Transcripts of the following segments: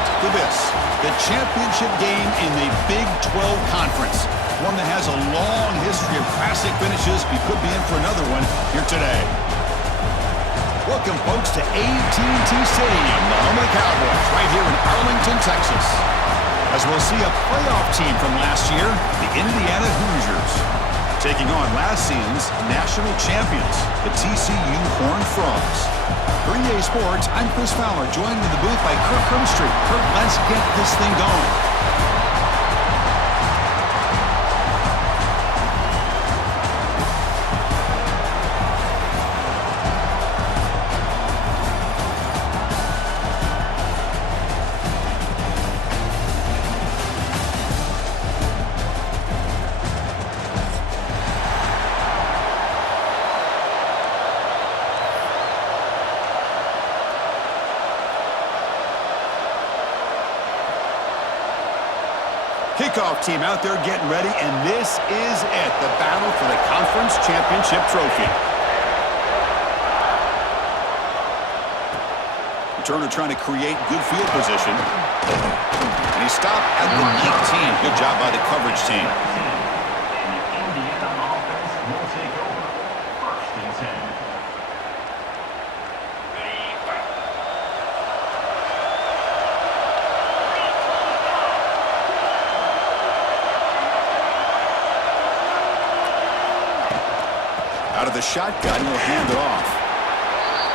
built for this, the championship game in the Big 12 Conference. One that has a long history of classic finishes. We could be in for another one here today. Welcome, folks, to AT&T Stadium, the home of the Cowboys, right here in Arlington, Texas. As we'll see a playoff team from last year, the Indiana Hoosiers, taking on last season's national champions, the TCU Horned Frogs. For EA Sports, I'm Chris Fowler, joined in the booth by Kirk Hermstreet. Kirk, let's get this thing going. Kickoff team out there getting ready, and this is it, the battle for the conference championship trophy. Returner trying to create good field position. And he stopped at the 19. Good job by the coverage team. Out of the shotgun, he'll hand it off.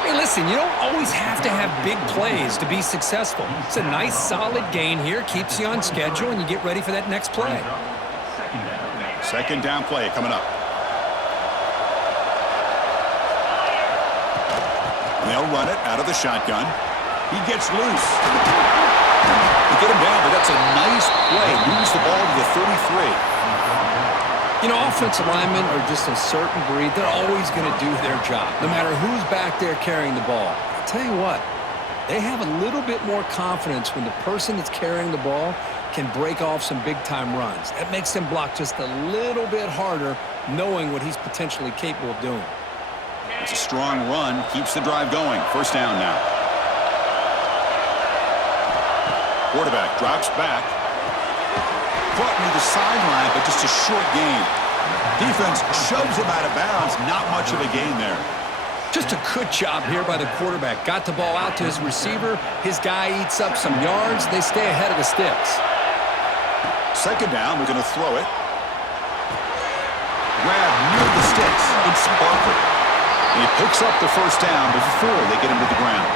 Hey, listen, you don't always have to have big plays to be successful. It's a nice, solid gain here, keeps you on schedule, and you get ready for that next play. Second down play coming up. And they'll run it out of the shotgun. He gets loose. They get him down, but that's a nice play. Moves the ball to the 33. You know, offensive linemen are just a certain breed. They're always going to do their job, no matter who's back there carrying the ball. I'll tell you what, they have a little bit more confidence when the person that's carrying the ball can break off some big-time runs. That makes them block just a little bit harder, knowing what he's potentially capable of doing. It's a strong run, keeps the drive going. First down now. Quarterback drops back. Caught near the sideline, but just a short gain. Defense shoves him out of bounds. Not much of a gain there. Just a good job here by the quarterback. Got the ball out to his receiver. His guy eats up some yards. They stay ahead of the sticks. Second down, we're going to throw it. Grab near the sticks. It's Barker. And he picks up the first down before they get him to the ground.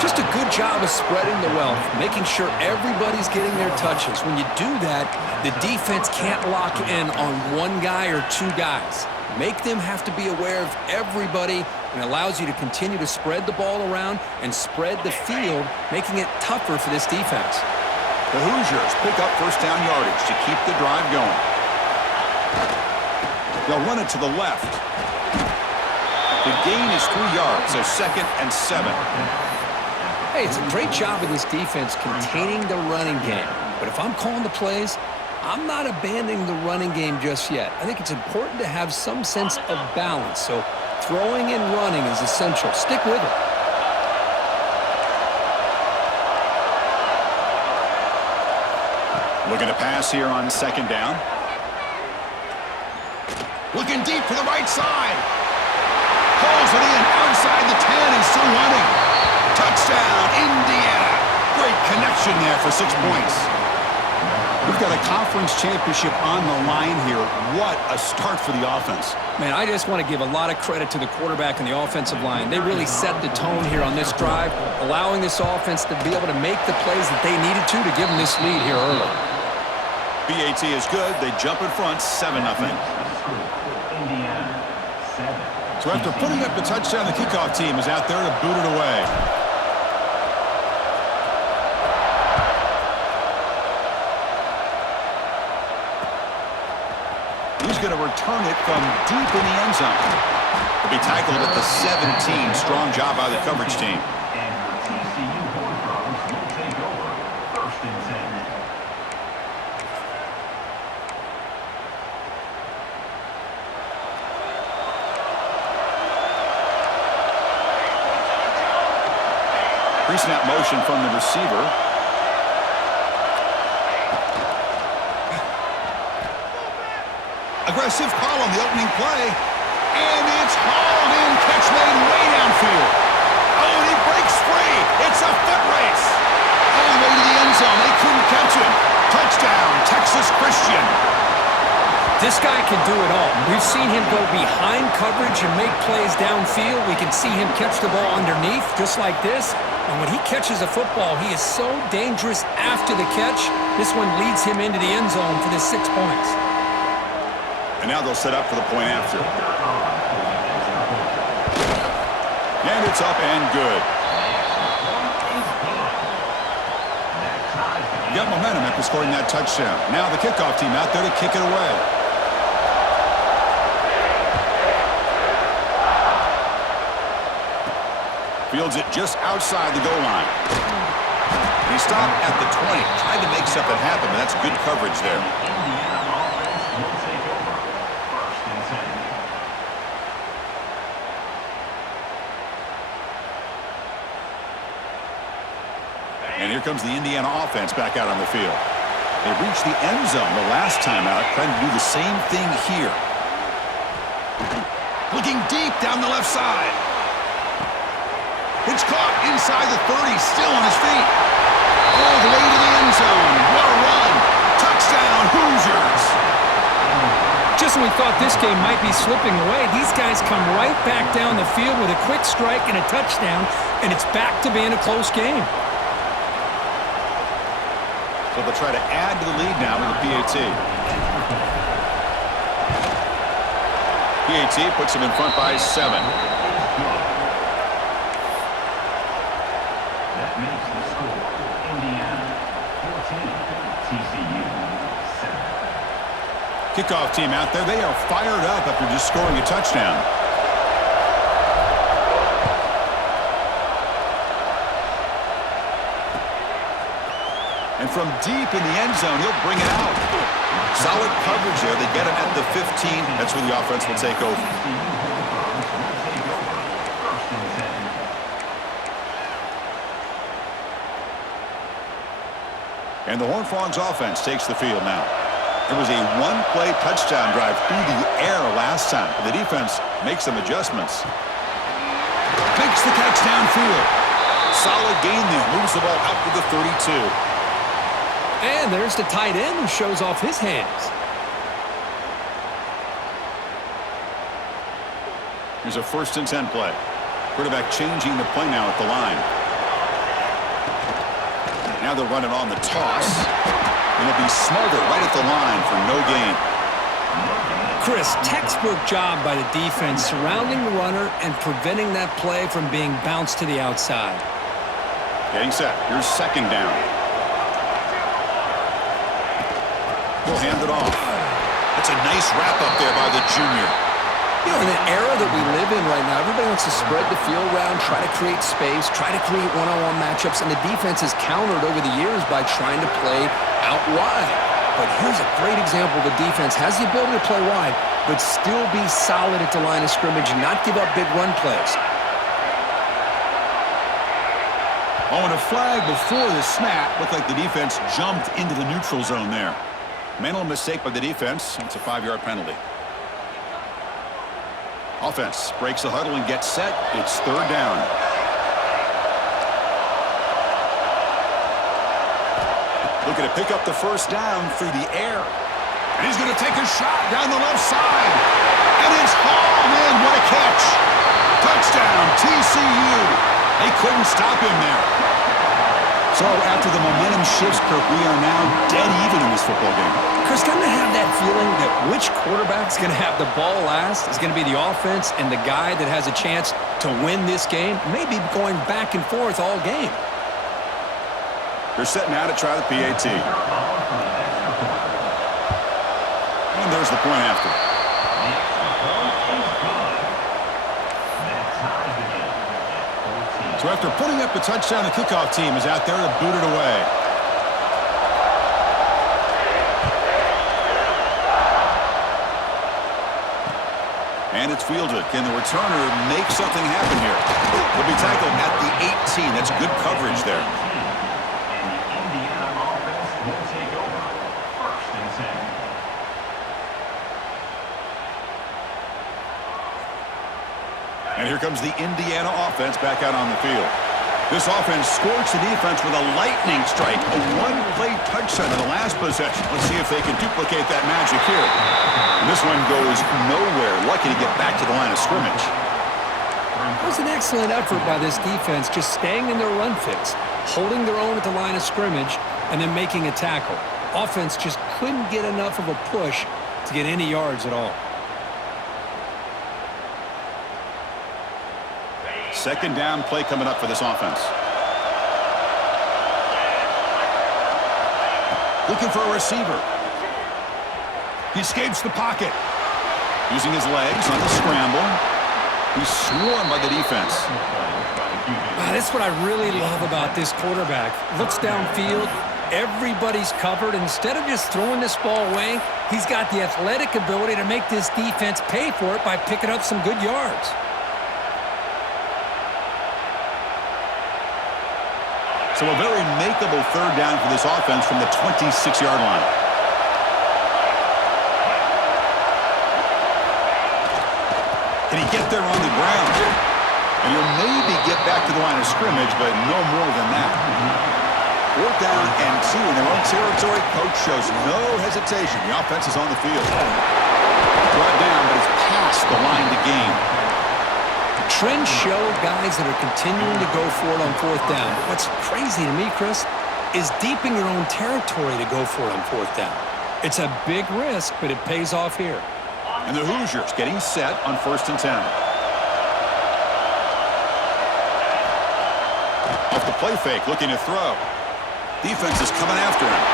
Just a good job of spreading the wealth, making sure everybody's getting their touches. When you do that, the defense can't lock in on one guy or two guys. Make them have to be aware of everybody, and allows you to continue to spread the ball around and spread the field, making it tougher for this defense. The Hoosiers pick up first down yardage to keep the drive going. They'll run it to the left. The gain is 3 yards, so 2nd and 7. Hey, it's a great job of this defense containing the running game. But if I'm calling the plays, I'm not abandoning the running game just yet. I think it's important to have some sense of balance. So throwing and running is essential. Stick with it. Looking to pass here on second down. Looking deep to the right side. Pulls it in outside the 10 and still running. Touchdown, Indiana. Great connection there for 6 points. We've got a conference championship on the line here. What a start for the offense. Man, I just want to give a lot of credit to the quarterback and the offensive line. They really set the tone here on this drive, allowing this offense to be able to make the plays that they needed to give them this lead here early. BAT is good. They jump in front, 7-0. So after putting up the touchdown, the kickoff team is out there to boot it away. He's going to return it from deep in the end zone. He'll be tackled at the 17. Strong job by the coverage team. Pre-snap motion from the receiver. Aggressive call on the opening play. And it's hauled in. Catch made way downfield. Oh, and he breaks free. It's a foot race. All the way to the end zone. They couldn't catch him. Touchdown, Texas Christian. This guy can do it all. We've seen him go behind coverage and make plays downfield. We can see him catch the ball underneath, just like this. And when he catches a football, he is so dangerous after the catch. This one leads him into the end zone for the 6 points. And now they'll set up for the point after. And it's up and good. You got momentum after scoring that touchdown. Now the kickoff team out there to kick it away. Fields it just outside the goal line. He stopped at the 20. Tried to make something happen, but that's good coverage there. And here comes the Indiana offense back out on the field. They reached the end zone the last time out, trying to do the same thing here. Looking deep down the left side. It's caught inside the 30, still on his feet. All the way to the end zone. What a run. Touchdown, Hoosiers. Just when we thought this game might be slipping away, these guys come right back down the field with a quick strike and a touchdown, and it's back to being a close game. So they'll try to add to the lead now with the PAT. PAT puts them in front by 7. That makes the score Indiana 14, TCU 7. Kickoff team out there. They are fired up after just scoring a touchdown. And from deep in the end zone, he'll bring it out. Solid coverage there. They get him at the 15. That's where the offense will take over. And the Horned Frogs offense takes the field now. There was a one-play touchdown drive through the air last time. The defense makes some adjustments. Makes the catch downfield. Solid gain there. Moves the ball out to the 32. And there's the tight end who shows off his hands. Here's a 1st and 10 play. Quarterback changing the play now at the line. Now they'll run it on the toss. And it'll be Smolder right at the line for no gain. Chris, textbook job by the defense surrounding the runner and preventing that play from being bounced to the outside. Getting set. Here's 2nd down. He'll hand it off. That's a nice wrap-up there by the junior. You know, in an era that we live in right now, everybody wants to spread the field around, try to create space, try to create one-on-one matchups, and the defense has countered over the years by trying to play out wide. But here's a great example. The defense has the ability to play wide, but still be solid at the line of scrimmage and not give up big run plays. Oh, and a flag before the snap. Looked like the defense jumped into the neutral zone there. Mental mistake by the defense. It's a 5-yard penalty. Offense breaks the huddle and gets set. It's 3rd down. Looking to pick up the 1st down through the air. And he's going to take a shot down the left side. And it's hauled in. What a catch. Touchdown, TCU. They couldn't stop him there. So after the momentum shifts, Kirk, we are now dead even in this football game. Chris, kind of have that feeling that which quarterback's going to have the ball last is going to be the offense, and the guy that has a chance to win this game may be going back and forth all game. They're setting out to try the PAT. And there's the point after. So after putting up a touchdown, the kickoff team is out there to boot it away. And it's fielded. Can the returner make something happen here? He'll be tackled at the 18. That's good coverage there. And the Indiana offense will take over. 1st and 10. And here comes the Indiana offense back out on the field. This offense scorched the defense with a lightning strike. A one-play touchdown in the last possession. Let's see if they can duplicate that magic here. And this one goes nowhere. Lucky to get back to the line of scrimmage. It was an excellent effort by this defense, just staying in their run fits, holding their own at the line of scrimmage, and then making a tackle. Offense just couldn't get enough of a push to get any yards at all. 2nd down play coming up for this offense. Looking for a receiver. He escapes the pocket. Using his legs on the scramble. He's swarmed by the defense. Wow, that's what I really love about this quarterback. Looks downfield. Everybody's covered. Instead of just throwing this ball away, he's got the athletic ability to make this defense pay for it by picking up some good yards. So a very makeable 3rd down for this offense from the 26-yard line. Can he get there on the ground? And he'll maybe get back to the line of scrimmage, but no more than that. 4th down and 2 in their own territory. Coach shows no hesitation. The offense is on the field. Brought down, but it's past the line to gain. Trends show guys that are continuing to go for it on 4th down. What's crazy to me, Chris, is deep in your own territory to go for it on 4th down. It's a big risk, but it pays off here. And the Hoosiers getting set on 1st and 10. Off the play fake, looking to throw. Defense is coming after him.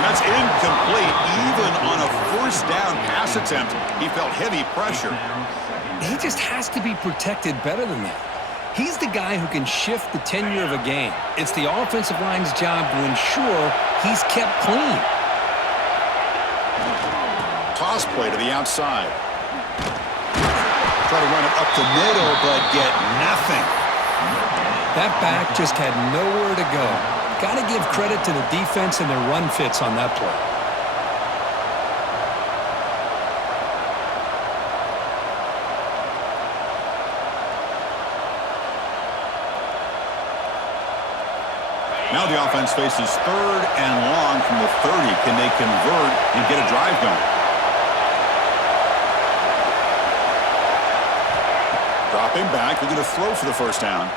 And that's incomplete. Even on a 1st down pass attempt, he felt heavy pressure. He just has to be protected better than that. He's the guy who can shift the tenure of a game. It's the offensive line's job to ensure he's kept clean. Toss play to the outside. Try to run it up the middle, but get nothing. That back just had nowhere to go. Got to give credit to the defense and their run fits on that play. Now the offense faces 3rd and long from the 30. Can they convert and get a drive going? Dropping back. They're going to throw for the 1st down.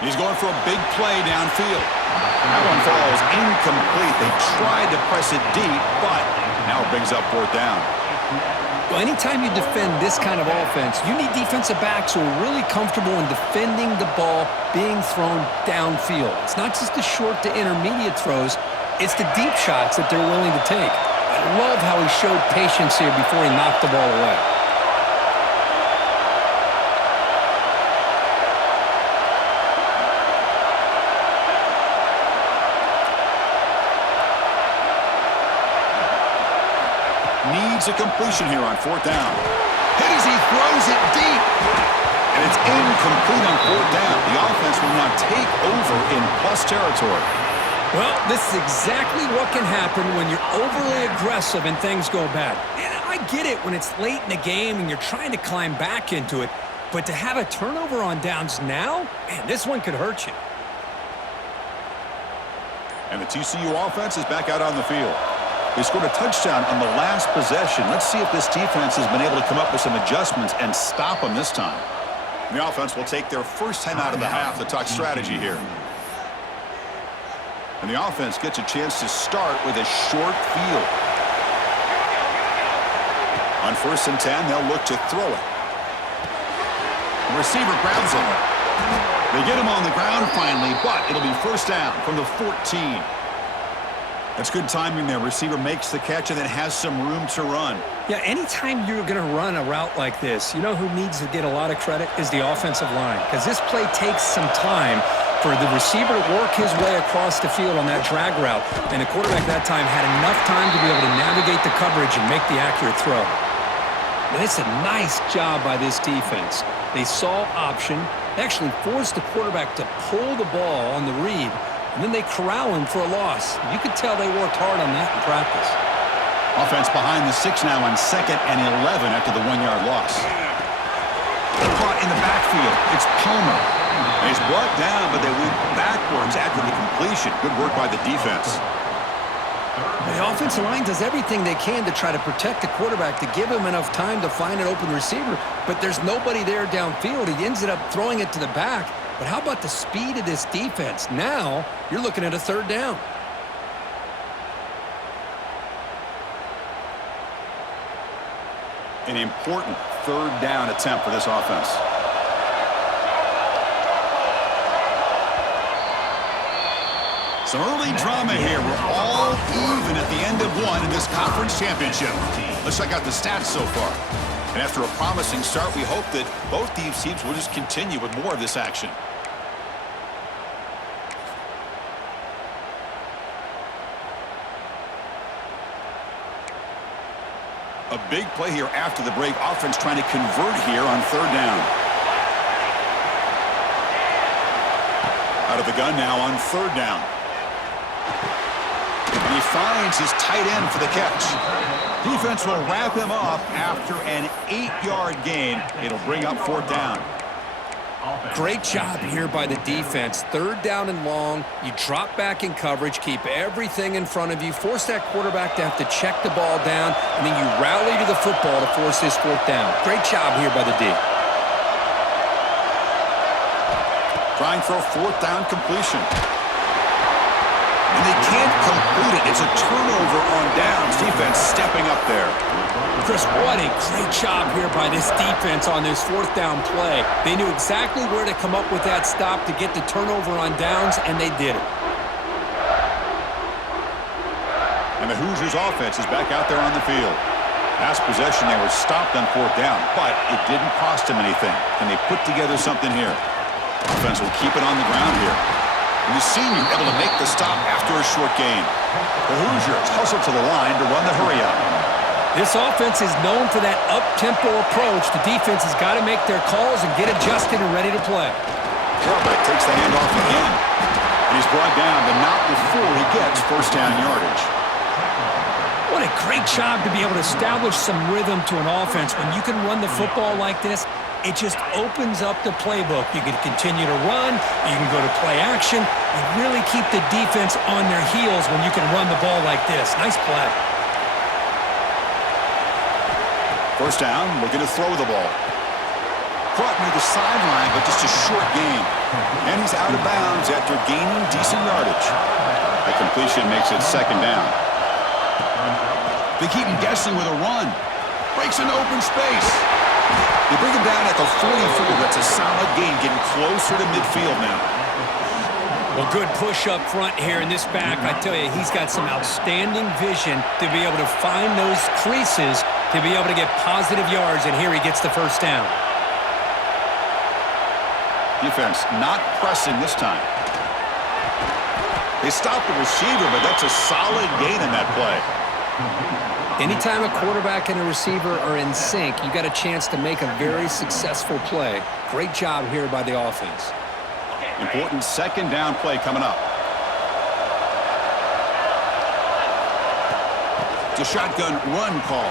He's going for a big play downfield. That one falls incomplete. They tried to press it deep, but now it brings up 4th down. Well, anytime you defend this kind of offense, you need defensive backs who are really comfortable in defending the ball being thrown downfield. It's not just the short to intermediate throws, it's the deep shots that they're willing to take. I love how he showed patience here before he knocked the ball away. Needs a completion here on 4th down. Hit as he throws it deep. And it's incomplete on 4th down. The offense will now take over in plus territory. Well, this is exactly what can happen when you're overly aggressive and things go bad. And I get it when it's late in the game and you're trying to climb back into it. But to have a turnover on downs now, man, this one could hurt you. And the TCU offense is back out on the field. They scored a touchdown on the last possession. Let's see if this defense has been able to come up with some adjustments and stop them this time. The offense will take their 1st time out of the half to talk strategy here. And the offense gets a chance to start with a short field. On 1st and 10, they'll look to throw it. The receiver grabs it. They get him on the ground finally, but it'll be 1st down from the 14. That's good timing there. Receiver makes the catch and then has some room to run. Yeah, anytime you're going to run a route like this, you know who needs to get a lot of credit is the offensive line. Because this play takes some time for the receiver to work his way across the field on that drag route. And the quarterback that time had enough time to be able to navigate the coverage and make the accurate throw. And it's a nice job by this defense. They saw option, actually forced the quarterback to pull the ball on the read, and then they corral him for a loss. You could tell they worked hard on that in practice. Offense behind the 6 now on 2nd and 11 after the 1-yard loss. Caught in the backfield. It's Palmer. He's brought down, but they went backwards after the completion. Good work by the defense. The offensive line does everything they can to try to protect the quarterback to give him enough time to find an open receiver, but there's nobody there downfield. He ends up throwing it to the back. But how about the speed of this defense? Now you're looking at a 3rd down. An important 3rd down attempt for this offense. Some early drama here. We're all even at the end of one in this conference championship. Let's check out the stats so far. And after a promising start, we hope that both these teams will just continue with more of this action. A big play here after the break. Offense trying to convert here on 3rd down. Out of the gun now on 3rd down. And he finds his tight end for the catch. Defense will wrap him up after an 8-yard gain. It'll bring up 4th down. Great job here by the defense. 3rd down and long. You drop back in coverage, keep everything in front of you, force that quarterback to have to check the ball down, and then you rally to the football to force this 4th down. Great job here by the D. Trying for a 4th down completion. And they can't complete it. It's a turnover on downs. Defense stepping up there. Chris, what a great job here by this defense on this 4th down play. They knew exactly where to come up with that stop to get the turnover on downs, and they did it. And the Hoosiers offense is back out there on the field. Last possession, they were stopped on 4th down, but it didn't cost them anything. Can they put together something here? Offense will keep it on the ground here. And the senior able to make the stop after a short gain. The Hoosiers hustle to the line to run the hurry-up. This offense is known for that up-tempo approach. The defense has got to make their calls and get adjusted and ready to play. Quarterback takes the handoff again. And he's brought down, but not before he gets 1st down yardage. What a great job to be able to establish some rhythm to an offense. When you can run the football like this, it just opens up the playbook. You can continue to run. You can go to play action. You really keep the defense on their heels when you can run the ball like this. Nice play. 1st down, looking to throw the ball. Caught near the sideline, but just a short gain. And he's out of bounds after gaining decent yardage. The completion makes it 2nd down. They keep him guessing with a run. Breaks into open space. They bring him down at the 44. That's a solid gain, getting closer to midfield now. Well, good push up front here in this back. I tell you, he's got some outstanding vision to be able to find those creases to be able to get positive yards, and here he gets the 1st down. Defense not pressing this time. They stop the receiver, but that's a solid gain in that play. Anytime a quarterback and a receiver are in sync, you got a chance to make a very successful play. Great job here by the offense. Important 2nd down play coming up. It's a shotgun run call.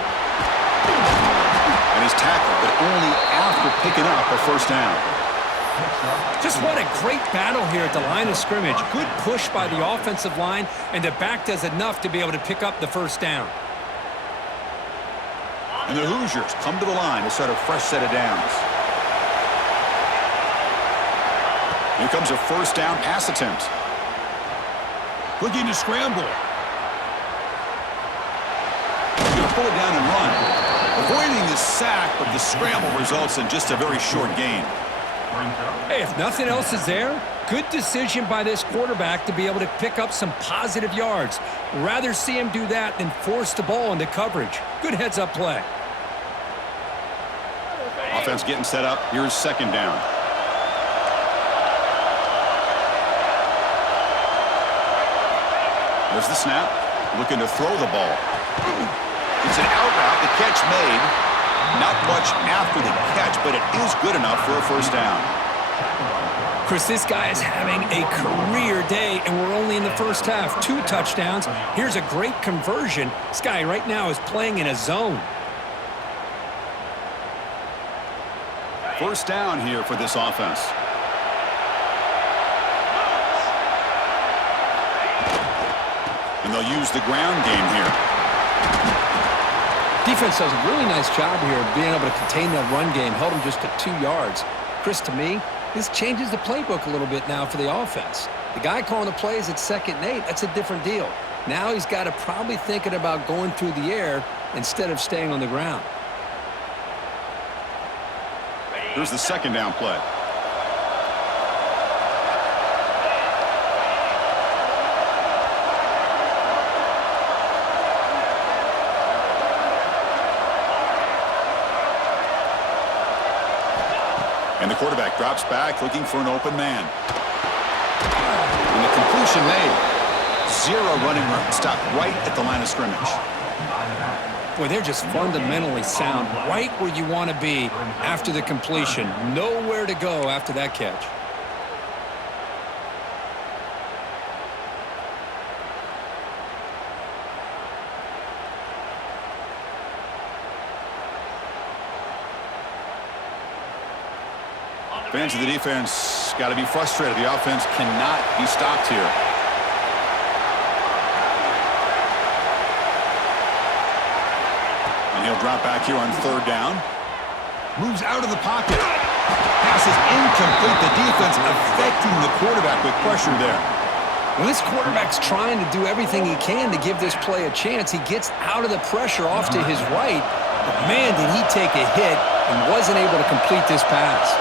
And he's tackled, but only after picking up a 1st down. Just what a great battle here at the line of scrimmage. Good push by the offensive line, and the back does enough to be able to pick up the 1st down. And the Hoosiers come to the line to start a fresh set of downs. Here comes a 1st down pass attempt. Looking to scramble. He's going to pull it down and run. Avoiding the sack, but the scramble results in just a very short gain. Hey, if nothing else is there, good decision by this quarterback to be able to pick up some positive yards. Rather see him do that than force the ball into coverage. Good heads-up play. Offense getting set up. Here's 2nd down. There's the snap. Looking to throw the ball. It's an out route. The catch made. Not much after the catch, but it is good enough for a first down. Chris, this guy is having a career day, and we're only in the first half. 2 touchdowns. Here's a great conversion. This guy right now is playing in a zone. First down here for this offense. And they'll use the ground game here. Defense does a really nice job here of being able to contain that run game, held him just to 2 yards. Chris, to me, this changes the playbook a little bit now for the offense. The guy calling the plays at 2nd and 8, that's a different deal. Now he's got to probably thinking about going through the air instead of staying on the ground. Here's the 2nd down play. And the quarterback drops back looking for an open man. And the completion made. 0 running room. Stopped right at the line of scrimmage. Boy, they're just fundamentally sound, right where you want to be after the completion. Nowhere to go after that catch. Fans of the defense got to be frustrated. The offense cannot be stopped here. And he'll drop back here on 3rd down. Moves out of the pocket. Pass is incomplete. The defense affecting the quarterback with pressure there. Well, this quarterback's trying to do everything he can to give this play a chance. He gets out of the pressure off to his right. But man, did he take a hit and wasn't able to complete this pass.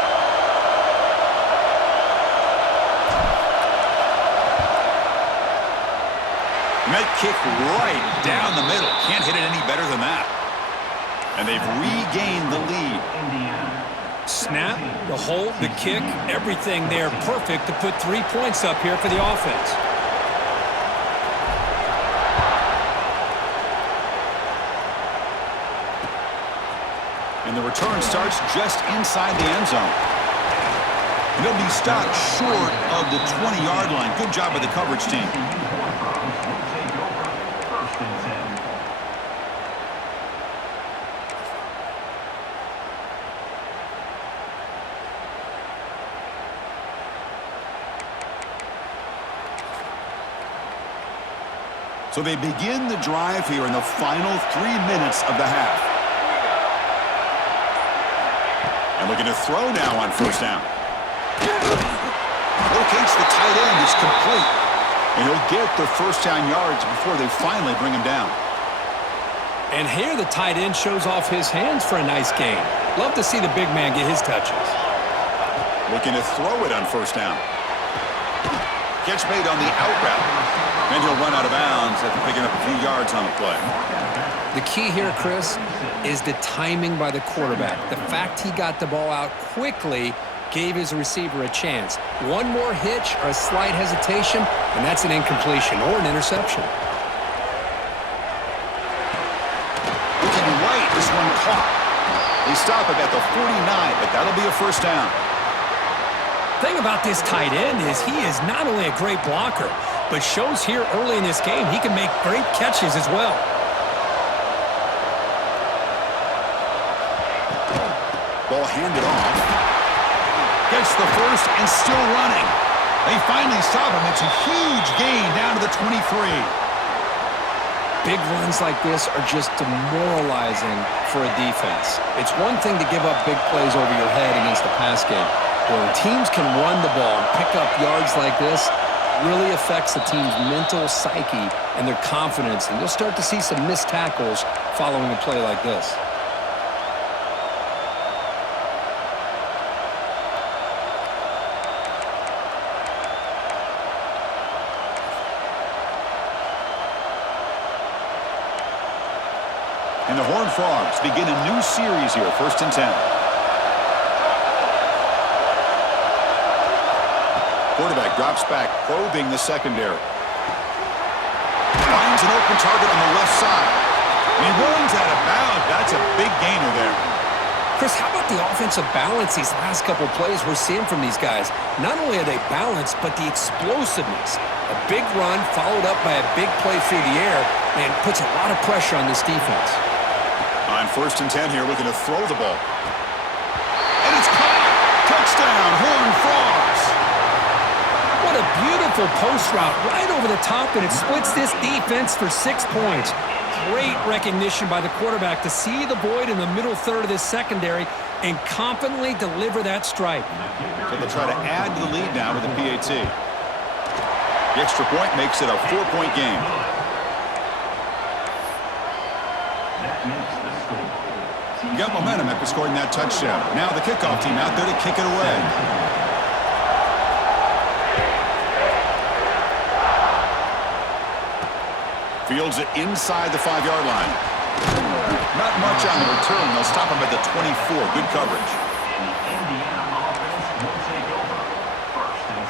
That kick right down the middle. Can't hit it any better than that. And they've regained the lead. Snap, the hold, the kick, everything there perfect to put 3 points up here for the offense. And the return starts just inside the end zone. And he'll be stopped short of the 20-yard line. Good job by the coverage team. So they begin the drive here in the final 3 minutes of the half. And looking to throw now on first down. Locates the tight end. It's complete. And he'll get the first down yards before they finally bring him down. And here the tight end shows off his hands for a nice gain. Love to see the big man get his touches. Looking to throw it on first down. Catch made on the out route. And he'll run out of bounds after picking up a few yards on the play. The key here, Chris, is the timing by the quarterback. The fact he got the ball out quickly gave his receiver a chance. One more hitch or a slight hesitation, and that's an incompletion or an interception. Looking right, this one caught. They stop him at the 49, but that'll be a first down. The thing about this tight end is he is not only a great blocker, but shows here early in this game he can make great catches as well. Ball handed off. Gets the first and still running. They finally stop him. It's a huge gain down to the 23. Big runs like this are just demoralizing for a defense. It's one thing to give up big plays over your head against the pass game. But when teams can run the ball and pick up yards like this, it really affects the team's mental psyche and their confidence. And you'll start to see some missed tackles following a play like this. And the Horned Frogs begin a new series here, 1st and 10. Quarterback drops back, probing the secondary. Finds an open target on the left side. And he runs out of bounds. That's a big gainer there. Chris, how about the offensive balance these last couple plays we're seeing from these guys? Not only are they balanced, but the explosiveness. A big run followed up by a big play through the air, and puts a lot of pressure on this defense. On 1st and 10 here, looking to throw the ball. And it's caught! Touchdown, Horned Frogs! What a beautiful post route right over the top, and it splits this defense for 6 points. Great recognition by the quarterback to see the void in the middle third of this secondary and confidently deliver that strike. So they'll try to add to the lead now with the PAT. The extra point makes it a 4-point game. You got momentum after scoring that touchdown. Now the kickoff team out there to kick it away. Fields it inside the 5-yard line. Not much on the return. They'll stop him at the 24. Good coverage. And the Indiana offense will take over. 1st and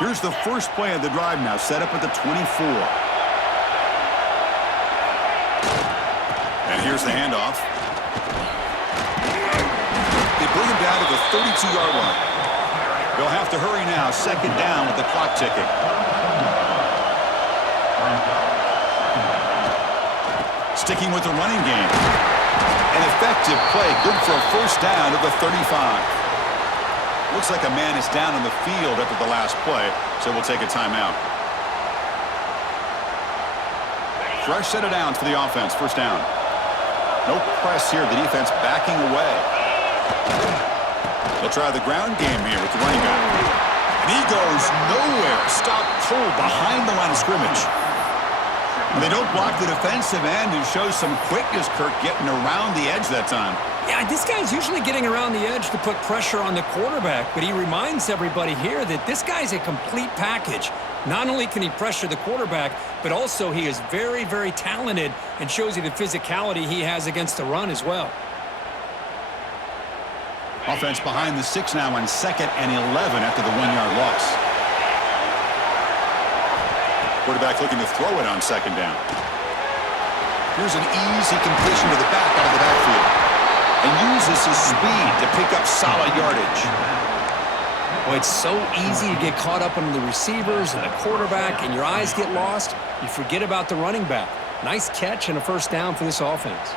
10. Here's the first play of the drive now, set up at the 24. And here's the handoff. They bring him down to the 32-yard line. They'll have to hurry now, 2nd down with the clock ticking. Sticking with the running game. An effective play, good for a 1st down to the 35. Looks like a man is down on the field after the last play, so we'll take a timeout. Fresh set of downs for the offense, 1st down. No press here, the defense backing away. They'll try the ground game here with the running back. And he goes nowhere. Stop cold behind the line of scrimmage. And they don't block the defensive end, who shows some quickness, Kirk, getting around the edge that time. Yeah, this guy's usually getting around the edge to put pressure on the quarterback, but he reminds everybody here that this guy's a complete package. Not only can he pressure the quarterback, but also he is very, very talented and shows you the physicality he has against the run as well. Offense behind the 6 now on 2nd and 11 after the 1-yard loss. Quarterback looking to throw it on 2nd down. Here's an easy completion to the back out of the backfield. And uses his speed to pick up solid yardage. Well, it's so easy to get caught up on the receivers and the quarterback, and your eyes get lost. You forget about the running back. Nice catch and a 1st down for this offense.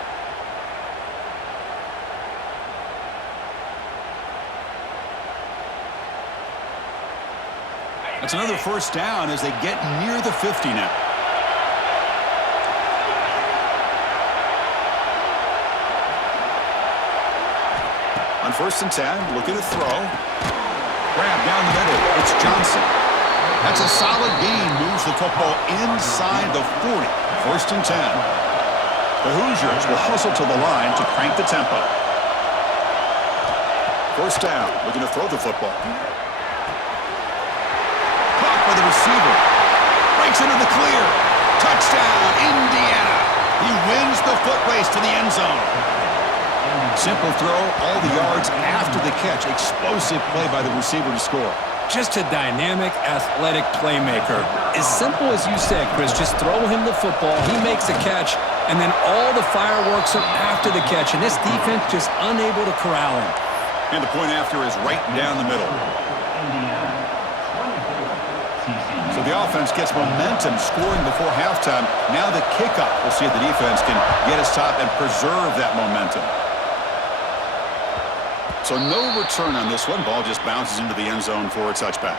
That's another 1st down as they get near the 50 now. On 1st and 10, looking to throw. Grab down the middle. It's Johnson. That's a solid gain. Moves the football inside the 40. 1st and 10. The Hoosiers will hustle to the line to crank the tempo. 1st down. Looking to throw the football. Caught by the receiver. Breaks into the clear. Touchdown, Indiana. He wins the foot race to the end zone. Simple throw, all the yards after the catch. Explosive play by the receiver to score. Just a dynamic, athletic playmaker. As simple as you said, Chris, just throw him the football, he makes a catch, and then all the fireworks are after the catch, and this defense just unable to corral him. And the point after is right down the middle. So the offense gets momentum, scoring before halftime. Now the kickoff. We'll see if the defense can get us top and preserve that momentum. So no return on this one. Ball just bounces into the end zone for a touchback.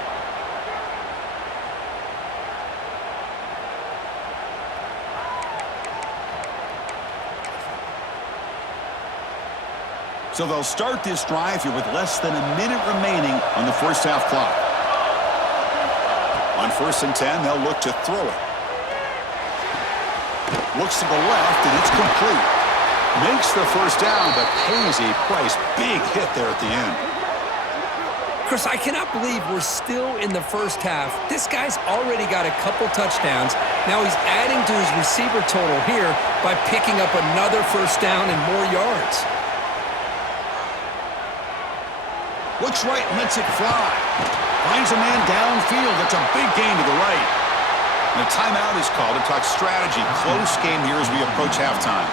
So they'll start this drive here with less than a minute remaining on the 1st half clock. On 1st and 10, they'll look to throw it. Looks to the left, and it's complete. Makes the 1st down, but pays a price. Big hit there at the end. Chris, I cannot believe we're still in the 1st half. This guy's already got a couple touchdowns. Now he's adding to his receiver total here by picking up another 1st down and more yards. Looks right and lets it fly. Finds a man downfield. That's a big gain to the right. And a timeout is called to talk strategy. Close game here as we approach halftime.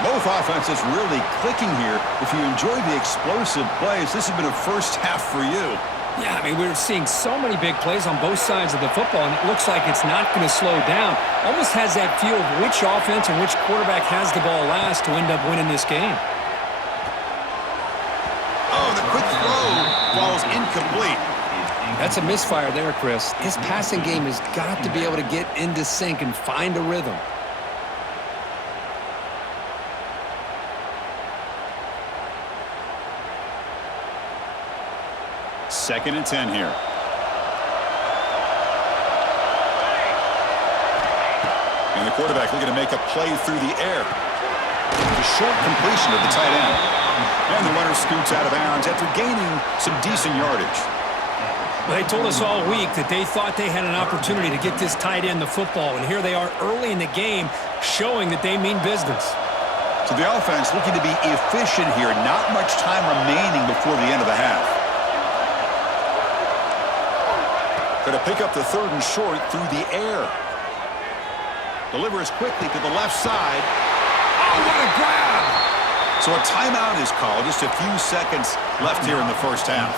Both offenses really clicking here. If you enjoy the explosive plays, this has been a first half for you. Yeah, I mean, we're seeing so many big plays on both sides of the football, and it looks like it's not going to slow down. Almost has that feel of which offense and which quarterback has the ball last to end up winning this game. Oh, the quick throw falls incomplete. That's a misfire there, Chris. This passing game has got to be able to get into sync and find a rhythm. Second and 10 here. And the quarterback looking to make a play through the air. A short completion of the tight end. And the runner scoots out of bounds after gaining some decent yardage. Well, they told us all week that they thought they had an opportunity to get this tight end the football, and here they are early in the game showing that they mean business. So the offense looking to be efficient here. Not much time remaining before the end of the half. Going to pick up the third and short through the air. Delivers quickly to the left side. Oh, what a grab! So a timeout is called. Just a few seconds left here in the first half.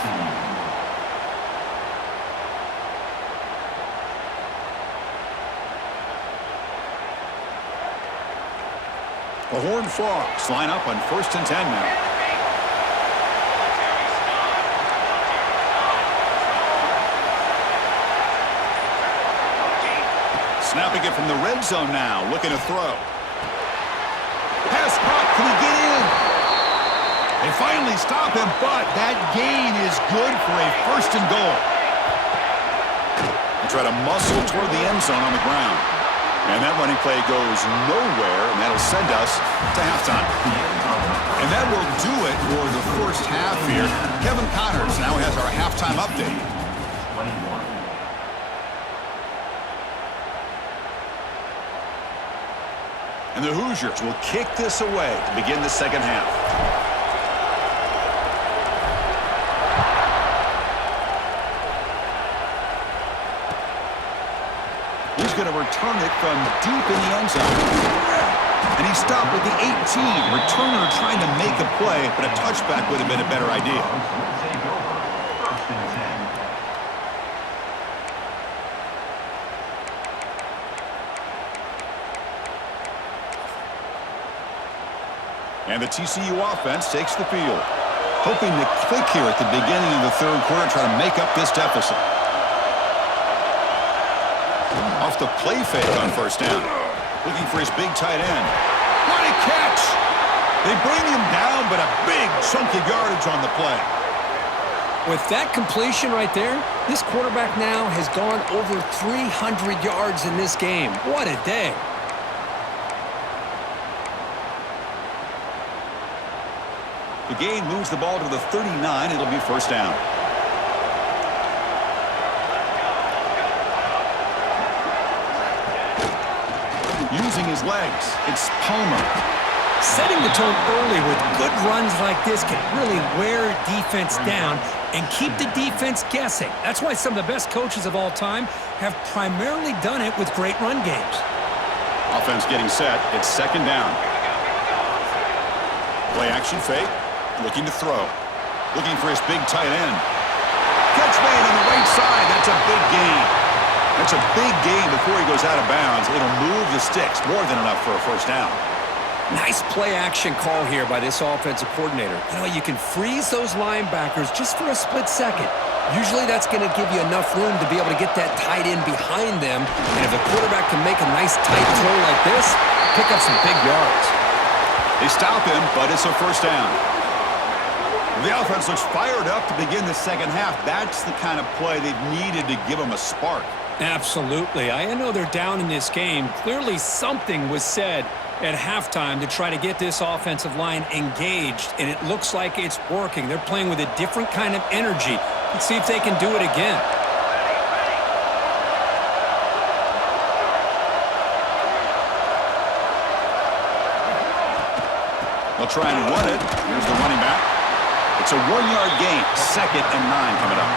The Horned Frogs line up on 1st and 10 now. Snapping it from the red zone now, looking to throw. Pass caught, can he get in? They finally stop him, but that gain is good for a 1st and goal. They try to muscle toward the end zone on the ground. And that running play goes nowhere, and that'll send us to halftime. And that will do it for the first half here. Kevin Connors now has our halftime update. 21. And the Hoosiers will kick this away to begin the second half. He's going to return it from deep in the end zone. And he stopped with the 18. Returner trying to make a play, but a touchback would have been a better idea. Take over. 1st and 10. And the TCU offense takes the field. Hoping to click here at the beginning of the third quarter, trying to make up this deficit. Off the play fake on 1st down. Looking for his big tight end. What a catch! They bring him down, but a big chunk of yardage on the play. With that completion right there, this quarterback now has gone over 300 yards in this game. What a day. The gain moves the ball to the 39. It'll be 1st down. Using his legs, it's Palmer. Setting the tone early with good runs like this can really wear defense down and keep the defense guessing. That's why some of the best coaches of all time have primarily done it with great run games. Offense getting set. It's 2nd down. Play action fake. Looking to throw. Looking for his big tight end. Catch made on the right side. That's a big gain. That's a big gain before he goes out of bounds. It'll move the sticks. More than enough for a 1st down. Nice play action call here by this offensive coordinator. You know, you can freeze those linebackers just for a split second. Usually that's going to give you enough room to be able to get that tight end behind them. And if the quarterback can make a nice tight throw like this, pick up some big yards. They stop him, but it's a 1st down. The offense looks fired up to begin the second half. That's the kind of play they've needed to give them a spark. Absolutely. I know they're down in this game. Clearly something was said at halftime to try to get this offensive line engaged, and it looks like it's working. They're playing with a different kind of energy. Let's see if they can do it again. They'll try and run it. Here's the running back. It's a 1-yard gain. 2nd and 9 coming up.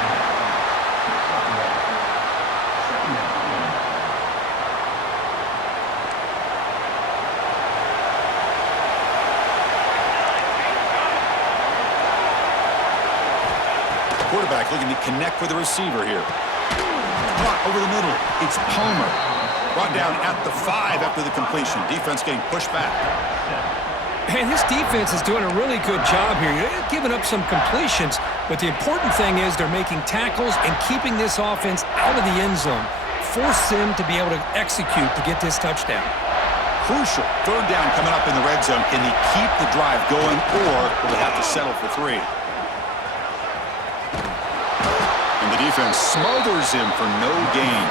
Quarterback looking to connect with the receiver here. Caught over the middle. It's Palmer. Brought down at the 5 after the completion. Defense getting pushed back. And his defense is doing a really good job here. They're giving up some completions, but the important thing is they're making tackles and keeping this offense out of the end zone. Force them to be able to execute to get this touchdown. Crucial. 3rd down coming up in the red zone. Can they keep the drive going, or will they have to settle for 3? And the defense smothers him for no gain.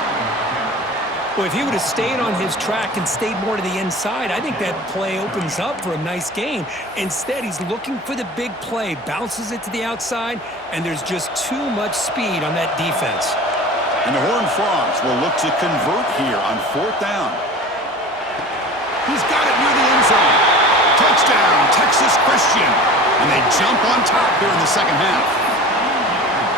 Well, if he would have stayed on his track and stayed more to the inside, I think that play opens up for a nice gain. Instead, he's looking for the big play, bounces it to the outside, and there's just too much speed on that defense. And the Horned Frogs will look to convert here on 4th down. He's got it near the end zone. Touchdown, Texas Christian. And they jump on top here in the second half.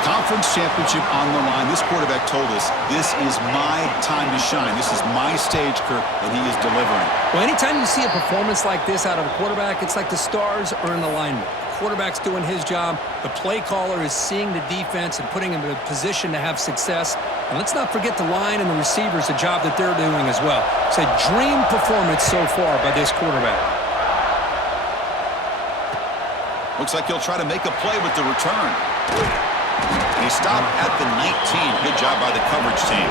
Conference championship on the line. This quarterback told us, this is my time to shine. This is my stage, Kirk, and he is delivering. Well, anytime you see a performance like this out of a quarterback, it's like the stars are in alignment. The quarterback's doing his job. The play caller is seeing the defense and putting him in a position to have success. And let's not forget the line and the receivers, the job that they're doing as well. It's a dream performance so far by this quarterback. Looks like he'll try to make a play with the return. He stopped at the 19. Good job by the coverage team.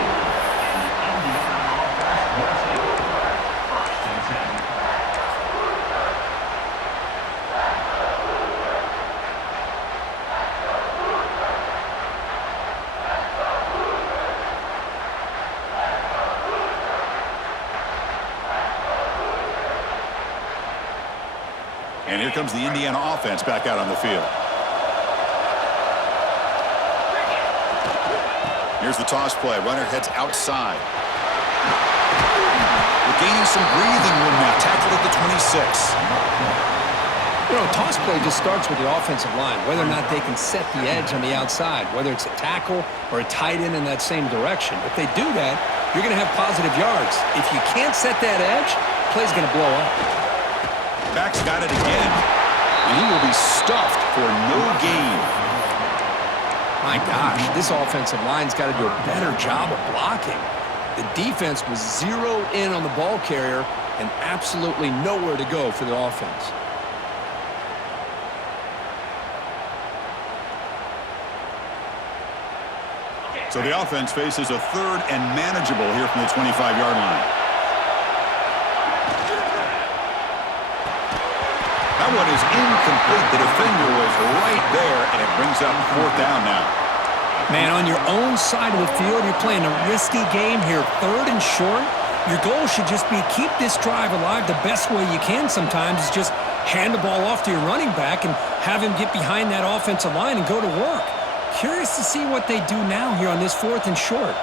And here comes the Indiana offense back out on the field. Here's the toss play. Runner heads outside. We're gaining some breathing room now. Tackled at the 26. You know, toss play just starts with the offensive line, whether or not they can set the edge on the outside, whether it's a tackle or a tight end in that same direction. If they do that, you're going to have positive yards. If you can't set that edge, play's going to blow up. Back's got it again. And he will be stuffed for no gain. My gosh, this offensive line's got to do a better job of blocking. The defense was zero in on the ball carrier and absolutely nowhere to go for the offense. So the offense faces a 3rd and manageable here from the 25-yard line. That one is incomplete. The defender was right there, and it brings up 4th down now. Man, on your own side of the field, you're playing a risky game here. 3rd and short. Your goal should just be keep this drive alive the best way you can sometimes is just hand the ball off to your running back and have him get behind that offensive line and go to work. Curious to see what they do now here on this 4th and short.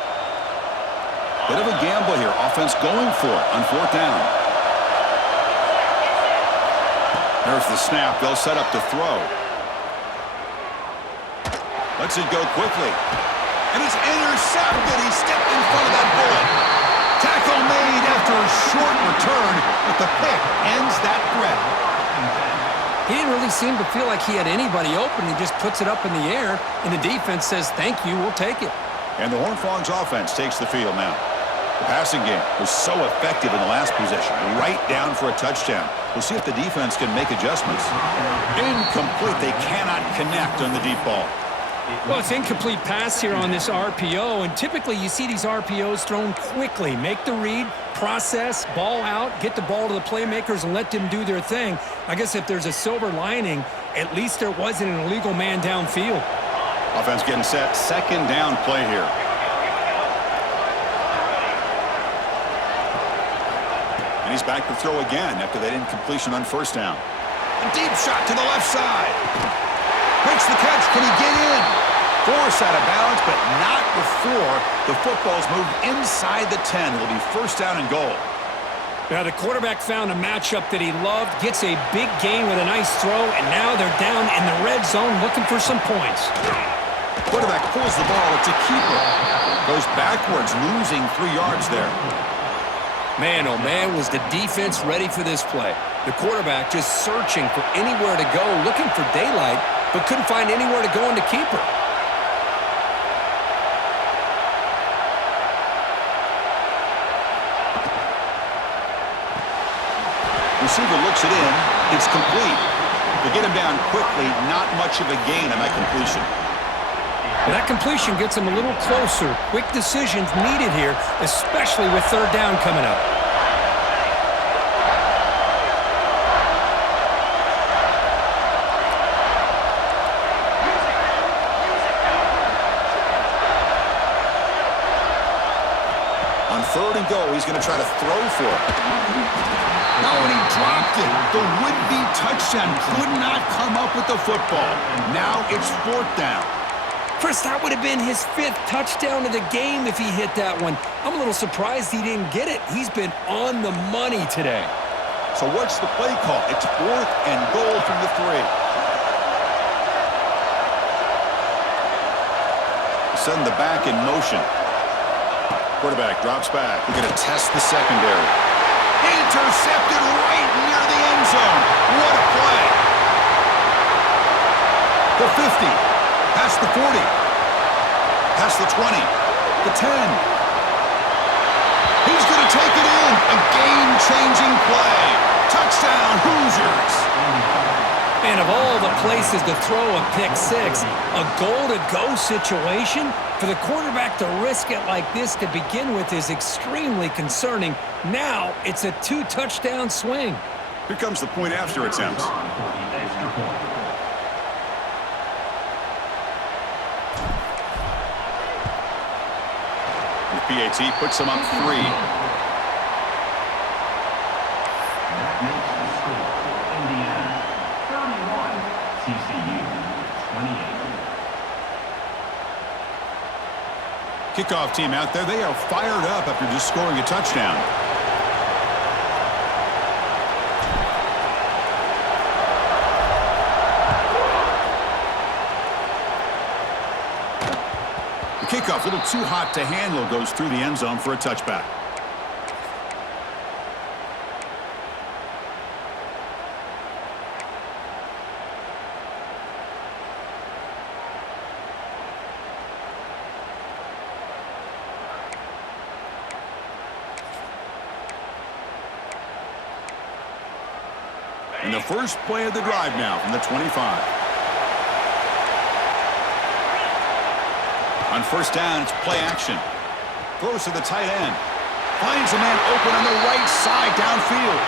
Bit of a gamble here. Offense going for it on 4th down. There's the snap. They'll set up to throw. Lets it go quickly. And it's intercepted. He stepped in front of that bullet. Tackle made after a short return, but the pick ends that threat. He didn't really seem to feel like he had anybody open. He just puts it up in the air, and the defense says, thank you, we'll take it. And the Horned Frogs offense takes the field now. The passing game was so effective in the last possession, right down for a touchdown. We'll see if the defense can make adjustments. Incomplete. They cannot connect on the deep ball. Well, it's incomplete pass here on this RPO, and typically you see these RPOs thrown quickly. Make the read, process, ball out, get the ball to the playmakers and let them do their thing. I guess if there's a silver lining, at least there wasn't an illegal man downfield. Offense getting set. 2nd down play here. And he's back to throw again after that incompletion on 1st down. A deep shot to the left side. Makes the catch. Can he get in? Force out of bounds, but not before the football's moved inside the 10. It'll be 1st down and goal. Now the quarterback found a matchup that he loved, gets a big gain with a nice throw, and now they're down in the red zone looking for some points. Quarterback pulls the ball. It's a keeper. Goes backwards, losing 3 yards there. Man, oh man, was the defense ready for this play. The quarterback just searching for anywhere to go, looking for daylight, but couldn't find anywhere to go in the keeper. Receiver looks it in. It's complete. They get him down quickly. Not much of a gain on that completion. Well, that completion gets him a little closer. Quick decisions needed here, especially with third down coming up. On third and go, he's going to try to throw for it. No, and he dropped it. The would-be touchdown could not come up with the football. Now it's 4th down. Chris, that would have been his 5th touchdown of the game if he hit that one. I'm a little surprised he didn't get it. He's been on the money today. So what's the play call? It's 4th and goal from the 3. Send the back in motion. Quarterback drops back. We're going to test the secondary. Intercepted right near the end zone. What a play. The 50. Past the 40. Past the 20. The 10. He's going to take it in. A game-changing play. Touchdown, Hoosiers. And of all the places to throw a pick six, a goal-to-go situation, for the quarterback to risk it like this to begin with is extremely concerning. Now it's a 2-touchdown swing. Here comes the point after attempts. The PAT puts him up 3. That makes the score. Indiana 31, TCU 28. Kickoff team out there, they are fired up after just scoring a touchdown. The kickoff, a little too hot to handle, goes through the end zone for a touchback. And the first play of the drive now from the 25. On first down, it's play action. Throws to the tight end. Finds a man open on the right side downfield.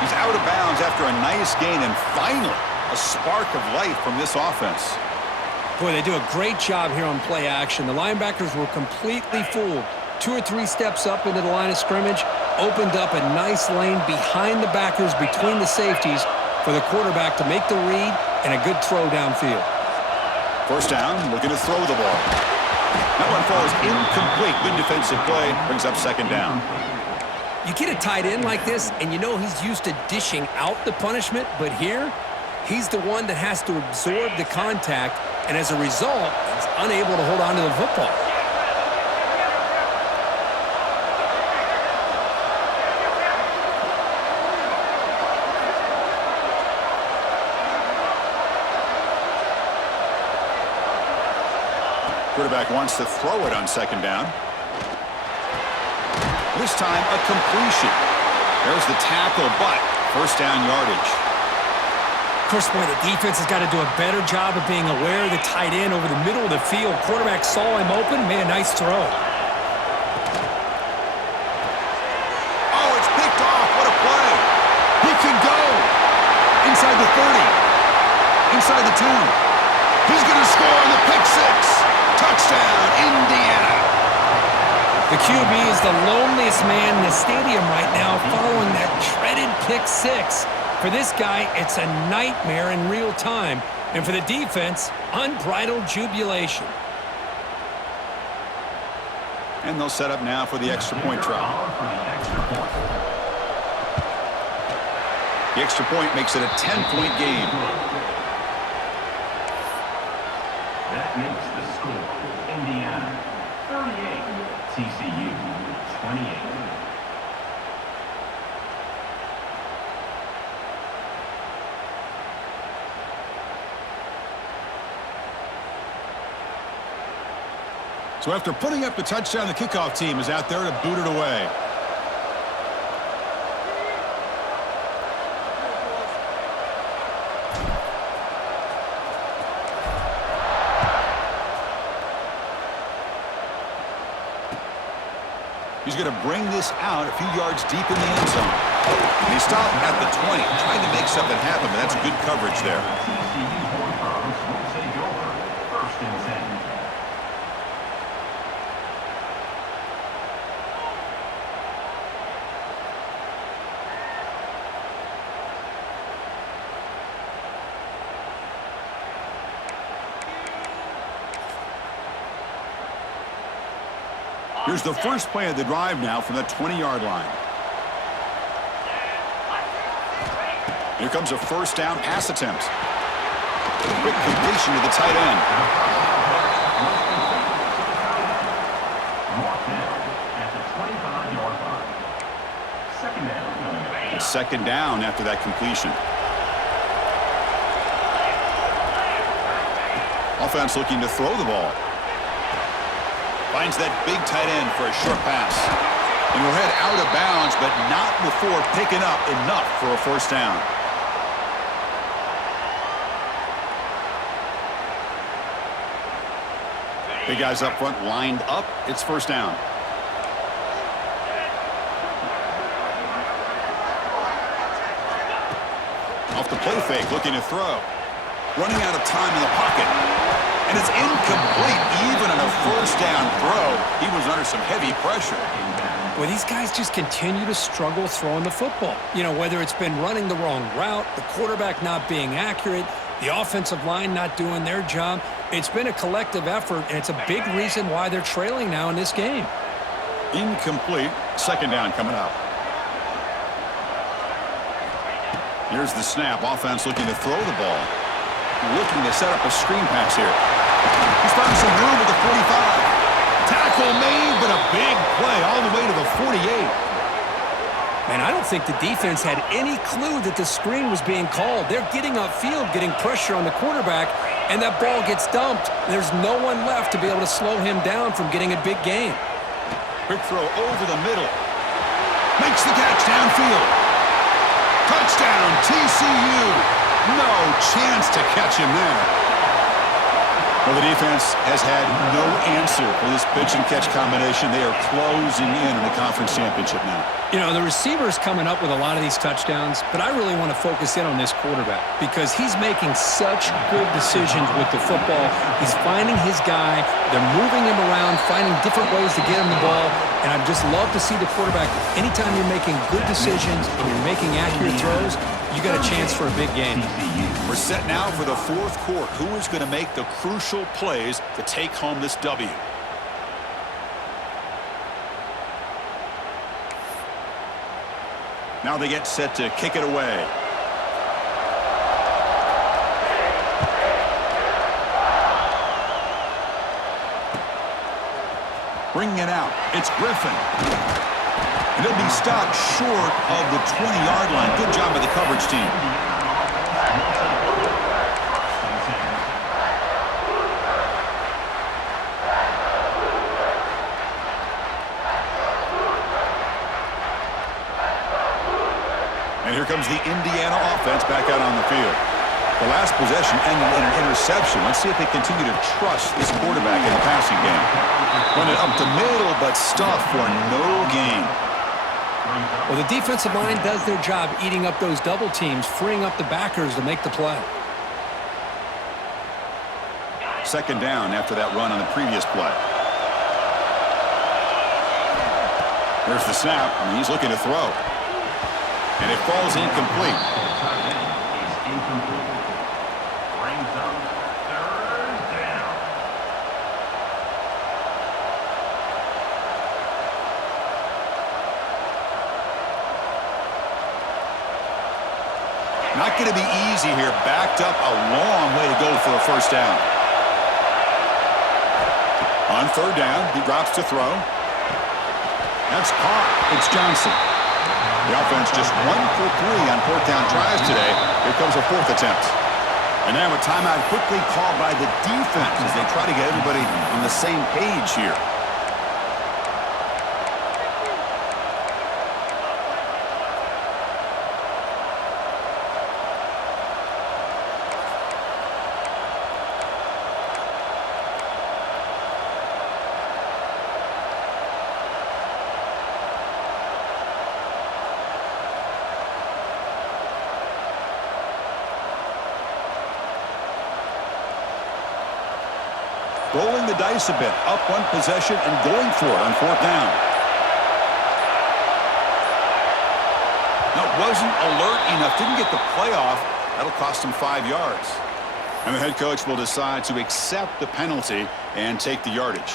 He's out of bounds after a nice gain, and finally, a spark of life from this offense. Boy, they do a great job here on play action. The linebackers were completely fooled. 2 or 3 steps up into the line of scrimmage, opened up a nice lane behind the backers between the safeties for the quarterback to make the read and a good throw downfield. First down, looking to throw the ball. That one falls incomplete. Good defensive play, brings up second down. You get a tight end like this, and you know he's used to dishing out the punishment, but here, he's the one that has to absorb the contact, and as a result, he's unable to hold on to the football. Quarterback wants to throw it on second down. This time, a completion. There's the tackle, but first down yardage. Of course, boy, the defense has got to do a better job of being aware of the tight end over the middle of the field. Quarterback saw him open, made a nice throw. Oh, it's picked off. What a play. He can go. Inside the 30. Inside the 10. He's going to score on the pick six. Touchdown, Indiana. The QB is the loneliest man in the stadium right now following that dreaded pick six. For this guy, it's a nightmare in real time. And for the defense, unbridled jubilation. And they'll set up now for the extra point try. The extra point makes it a 10-point game. That makes the score Indiana 38, TCU 28. So after putting up the touchdown, the kickoff team is out there to boot it away. He's going to bring this out a few yards deep in the end zone. And he stopped at the 20, trying to make something happen, but that's good coverage there. TCU Hornets will take over 1st and 10. Here's the first play of the drive now from the 20-yard line. Here comes a first down pass attempt. Quick completion to the tight end. Marked down at the 25-yard line. Second down after that completion. Offense looking to throw the ball. Finds that big tight end for a short pass. And we'll head out of bounds, but not before picking up enough for a first down. Big guys up front lined up. It's first down. Off the play fake, looking to throw. Running out of time in the pocket. And it's incomplete. Even on a first down throw, he was under some heavy pressure. Well, these guys just continue to struggle throwing the football. You know, whether it's been running the wrong route, the quarterback not being accurate, the offensive line not doing their job. It's been a collective effort, and it's a big reason why they're trailing now in this game. Incomplete. Second down coming up. Here's the snap. Offense looking to throw the ball. Looking to set up a screen pass here. He's found some room at the 45. Tackle made, but a big play all the way to the 48. Man, I don't think the defense had any clue that the screen was being called. They're getting upfield, getting pressure on the quarterback, and that ball gets dumped. There's no one left to be able to slow him down from getting a big gain. Quick throw over the middle. Makes the catch downfield. Touchdown, TCU. No chance to catch him there. Well, the defense has had no answer for this pitch and catch combination. They are closing in on the conference championship now. You know, the receiver's coming up with a lot of these touchdowns, but I really want to focus in on this quarterback because he's making such good decisions with the football. He's finding his guy. They're moving him around, finding different ways to get him the ball, and I just love to see the quarterback. Anytime you're making good decisions and you're making accurate throws, you got a chance for a big game. We're set now for the fourth quarter. Who is going to make the crucial plays to take home this W? Now they get set to kick it away. Bringing it out. It's Griffin. And he'll be stopped short of the 20-yard line. Good job by the coverage team. And here comes the Indiana offense back out on the field. The last possession ended in an interception. Let's see if they continue to trust this quarterback in the passing game. Run it up the middle, but stuff for no gain. Well, the defensive line does their job eating up those double teams, freeing up the backers to make the play. Second down after that run on the previous play. There's the snap, and he's looking to throw. And it falls incomplete. Is incomplete. Brings up 3rd down. Not going to be easy here. Backed up a long way to go for a first down. On third down, he drops to throw. That's caught. It's Johnson. The offense just 1 for 3 on fourth down tries today. Here comes a fourth attempt. And now a timeout quickly called by the defense as they try to get everybody on the same page here. Rolling the dice a bit, up one possession and going for it on fourth down. Now, wasn't alert enough, didn't get the play off. That'll cost him 5 yards. And the head coach will decide to accept the penalty and take the yardage.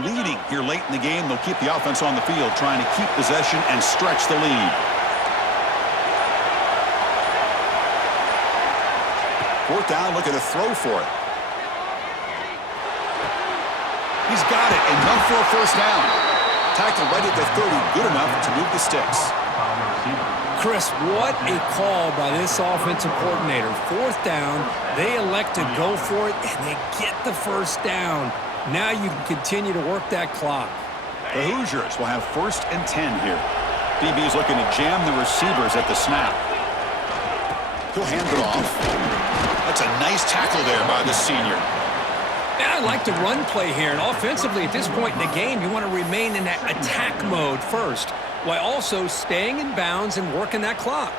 Leading here late in the game, they'll keep the offense on the field, trying to keep possession and stretch the lead. Fourth down, looking to throw for it. He's got it, enough for a first down. Tackle right at the 30, good enough to move the sticks. Chris, what a call by this offensive coordinator. Fourth down, they elect to go for it, and they get the first down. Now you can continue to work that clock. The Hoosiers will have 1st and 10 here. DB's looking to jam the receivers at the snap. He'll hand it off. That's a nice tackle there by the senior. And I like the run play here. And offensively, at this point in the game, you want to remain in that attack mode first, while also staying in bounds and working that clock.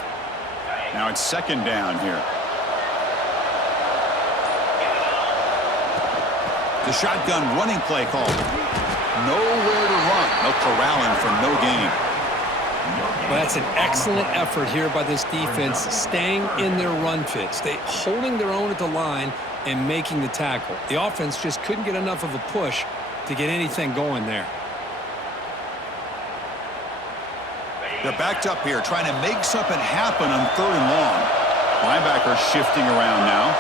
Now it's second down here. The shotgun running play called. Nowhere to run. No corralling for no gain. Well, that's an excellent effort here by this defense, staying in their run fits. They holding their own at the line and making the tackle. The offense just couldn't get enough of a push to get anything going there. They're backed up here, trying to make something happen on third and long. Linebacker shifting around now.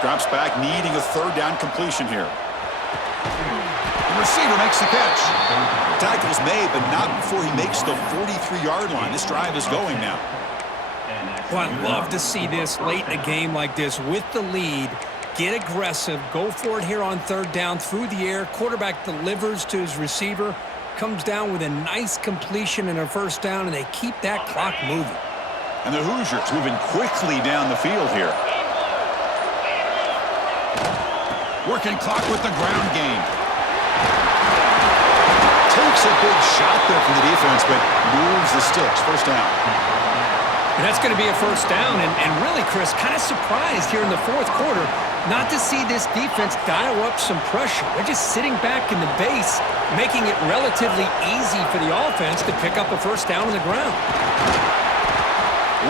Drops back, needing a third down completion here. The receiver makes the catch. Tackle's made, but not before he makes the 43-yard line. This drive is going now. Well, I love to see this late in a game like this with the lead. Get aggressive, go for it here on third down through the air. Quarterback delivers to his receiver, comes down with a nice completion and a first down, and they keep that clock moving. And the Hoosiers moving quickly down the field here. Working clock with the ground game. Takes a big shot there from the defense, but moves the sticks. First down. And that's going to be a first down. And really, Chris, kind of surprised here in the fourth quarter not to see this defense dial up some pressure. They're just sitting back in the base, making it relatively easy for the offense to pick up a first down on the ground.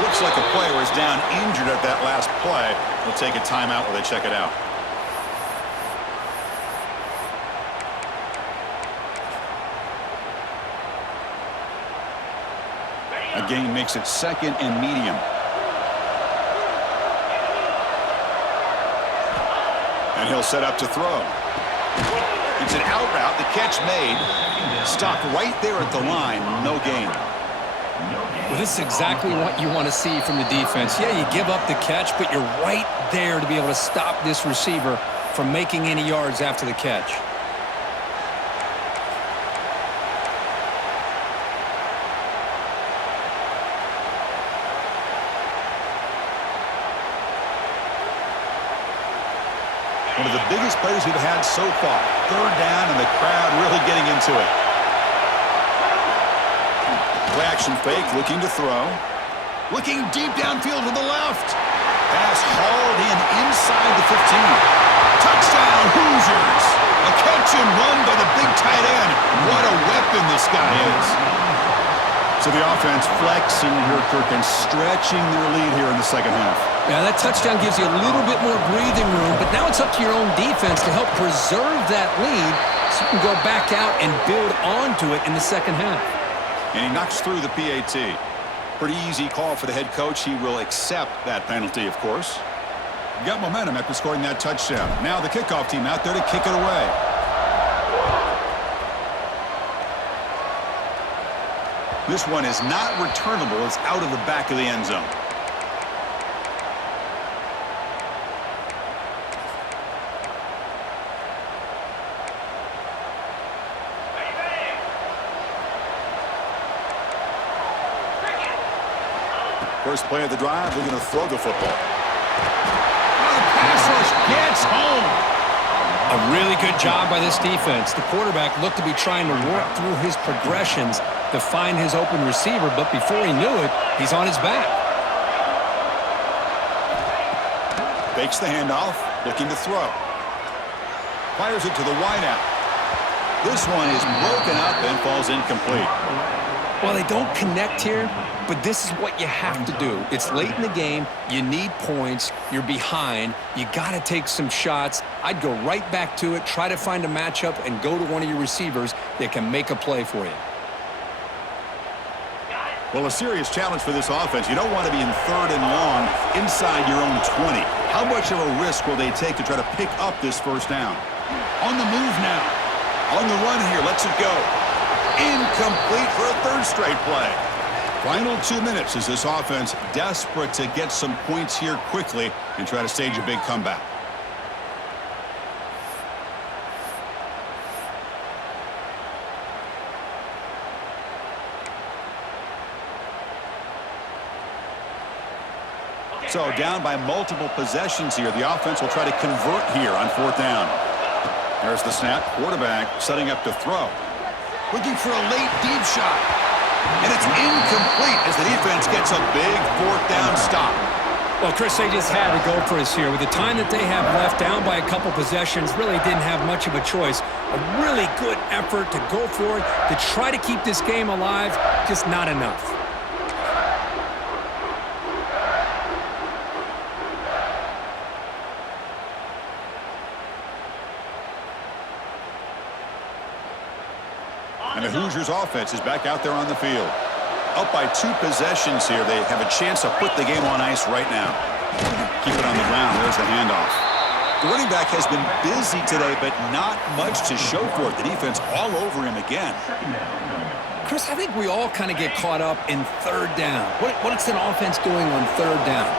Looks like a player is down injured at that last play. We'll take a timeout while they check it out. A gain makes it second and medium. And he'll set up to throw. It's an out route. The catch made. Stopped right there at the line. No gain. Well, this is exactly what you want to see from the defense. Yeah, you give up the catch, but you're right there to be able to stop this receiver from making any yards after the catch. One of the biggest plays we've had so far. Third down, and the crowd really getting into it. Play action fake, looking to throw. Looking deep downfield to the left. Pass hauled in inside the 15. Touchdown! this guy is. So the offense flexing here, Kirk, and stretching their lead here in the second half. Yeah, that touchdown gives you a little bit more breathing room, but now it's up to your own defense to help preserve that lead so you can go back out and build onto it in the second half. And he knocks through the PAT. Pretty easy call for the head coach. He will accept that penalty, of course. Got momentum after scoring that touchdown. Now the kickoff team out there to kick it away. This one is not returnable. It's out of the back of the end zone. First play of the drive, they're going to throw the football. Oh, the pass rush gets home. A really good job by this defense. The quarterback looked to be trying to work through his progressions to find his open receiver, but before he knew it, he's on his back. Fakes the handoff, looking to throw. Fires it to the wideout. This one is broken up and falls incomplete. Well, they don't connect here, but this is what you have to do. It's late in the game. You need points. You're behind. You got to take some shots. I'd go right back to it, try to find a matchup, and go to one of your receivers that can make a play for you. Well, a serious challenge for this offense. You don't want to be in 3rd and long inside your own 20. How much of a risk will they take to try to pick up this first down? On the move now. On the run here. Lets it go. Incomplete for a 3rd straight play. Final 2 minutes as this offense desperate to get some points here quickly and try to stage a big comeback. So down by multiple possessions here. The offense will try to convert here on 4th down. There's the snap. Quarterback setting up to throw. Looking for a late deep shot. And it's incomplete as the defense gets a big 4th down stop. Well, Chris, they just had to go for us here. With the time that they have left, down by a couple possessions, really didn't have much of a choice. A really good effort to go for it, to try to keep this game alive, just not enough. And the Hoosiers offense is back out there on the field. Up by 2 possessions here. They have a chance to put the game on ice right now. Keep it on the ground. There's the handoff. The running back has been busy today, but not much to show for it. The defense all over him again. Chris, I think we all kind of get caught up in 3rd down. What's an offense doing on 3rd down?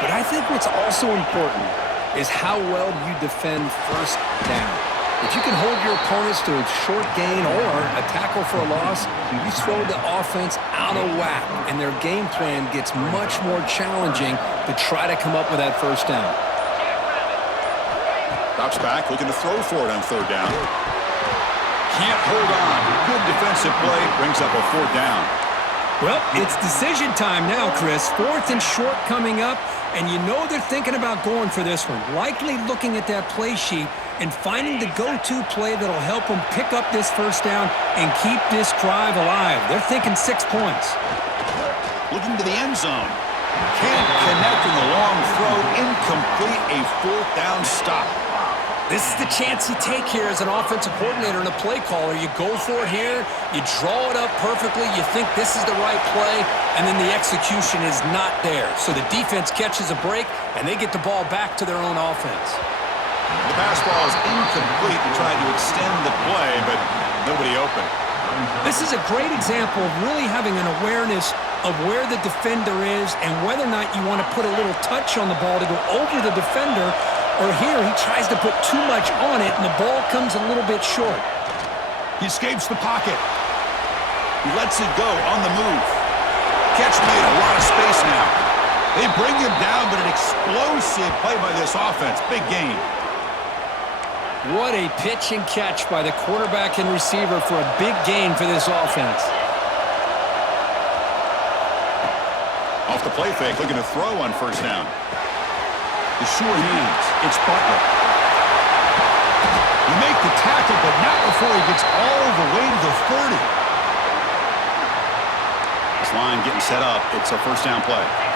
But I think what's also important is how well you defend 1st down. If you can hold your opponents to a short gain or a tackle for a loss, you throw the offense out of whack, and their game plan gets much more challenging to try to come up with that 1st down. Drops back, looking to throw for it on 3rd down. Can't hold on. Good defensive play, brings up a 4th down. Well, it's decision time now, Chris. 4th and short coming up, and you know they're thinking about going for this one. Likely looking at that play sheet and finding the go-to play that'll help them pick up this 1st down and keep this drive alive. They're thinking 6 points. Looking to the end zone. Can't connect in the long throw. Incomplete, a 4th down stop. This is the chance you take here as an offensive coordinator and a play caller. You go for it here, you draw it up perfectly, you think this is the right play, and then the execution is not there. So the defense catches a break, and they get the ball back to their own offense. The pass ball is incomplete and tried to extend the play, but nobody open. This is a great example of really having an awareness of where the defender is and whether or not you want to put a little touch on the ball to go over the defender, or here he tries to put too much on it and the ball comes a little bit short. He escapes the pocket. He lets it go on the move. Catch made, a lot of space now. They bring him down, but an explosive play by this offense. Big gain. What a pitch and catch by the quarterback and receiver for a big gain for this offense. Off the play fake, looking to throw on 1st down. The sure hands. It's Butler. You make the tackle, but not before he gets all the way to the 30. line getting set up. It's a first down play.